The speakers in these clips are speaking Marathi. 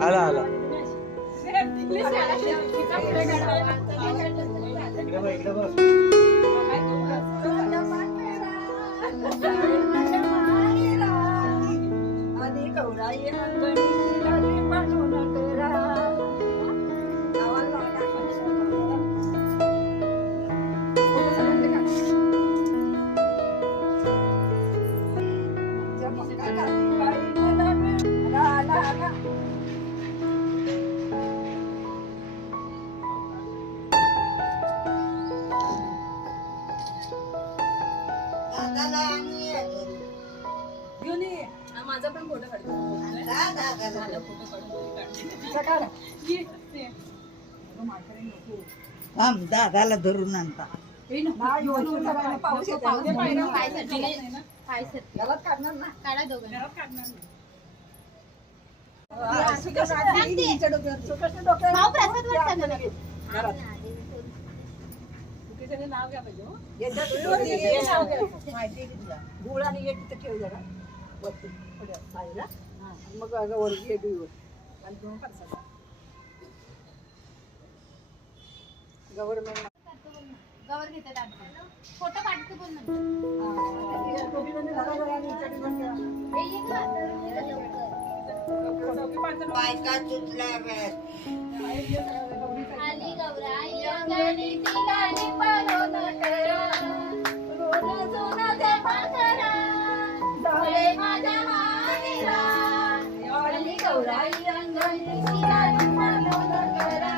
आला आला माझा पण फोटो काढतो दादाला धरून आणता नाव घ्या पाहिजे गुळ आणि एक तिथं ठेव जरा वरती साईला मग वरती आणि दोन परसाला गव्हर्नमेंट गवर घेतात फोटो काढतो बोल बायका चुटल्या आली गौराई अंगणी तिला पळून करा रोज सोनाच्या पाखरा झाले माझ्या माहेरा आली गौराई अंगणी तिला पळून करा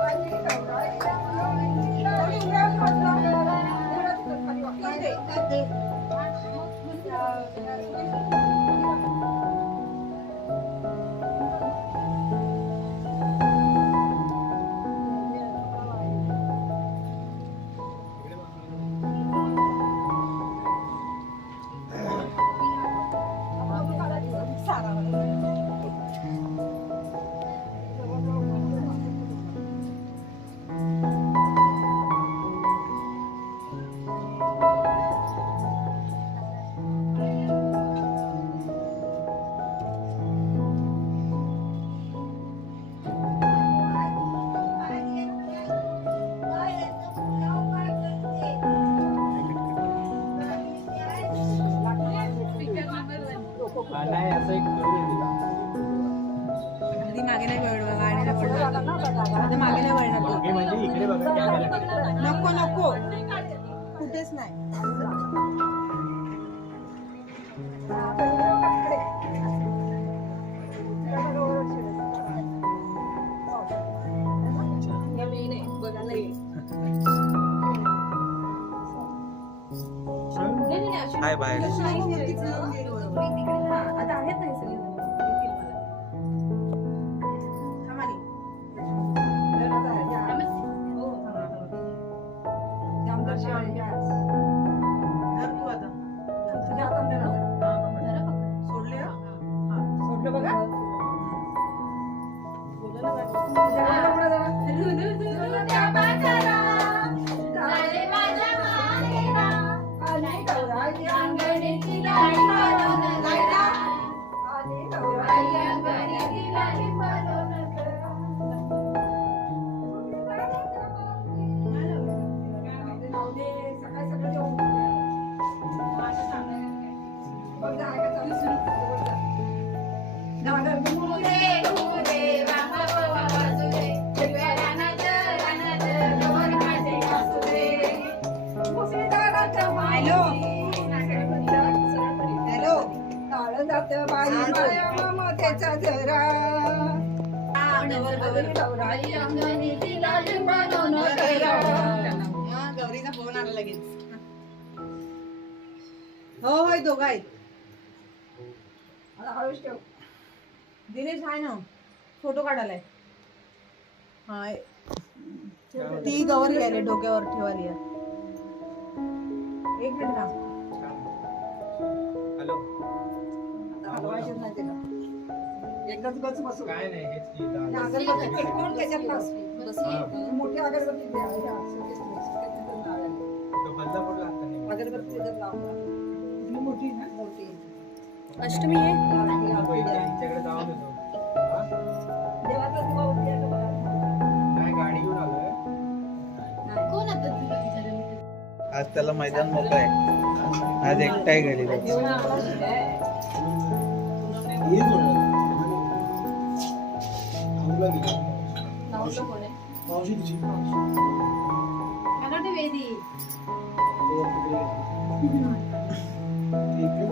आली गौराई अंगणी तिला पळून करा नाही हाय बाहेर आता आहेत नाही सगळे सोडलं बघा हॅलो काळ जात बाई माया ममतेचा जरा गौरीचा फोन आला लगेच हो होय दोघं आहेत आता हळूच ठेव दिनेश आहे ना फोटो काढायलाय हाय ती गवर घ्यायला डोक्यावर ठेवाली आहे. एक मिनिट थांब. हॅलो आता हलवायचीच नाही तिला एकच गच बसू काय नाही हेच की त्या दादा. अगरबत्ती पेटवून त्याच्यात हा. मोठी अगरबत्ती द्या ह्या सुकेत लावायला. तो बदलापूरला आता नाही. अगरबत्ती त्याच्यात लावला ही मोठी ना मोठी अष्टमी आहे लावली, नको, लावली. हिच्याकडे जाऊन येतो. हा? देवाचा दिवा उठलेला बघा. काय गाडी घेऊन आलोय कोण आता तुला विचारेल आज त्याला मैदान मोकळं आहे आज एकटाही घरी देऊन आला आहे. नावलं कोण आहे मला वाटतं वेदी इकडे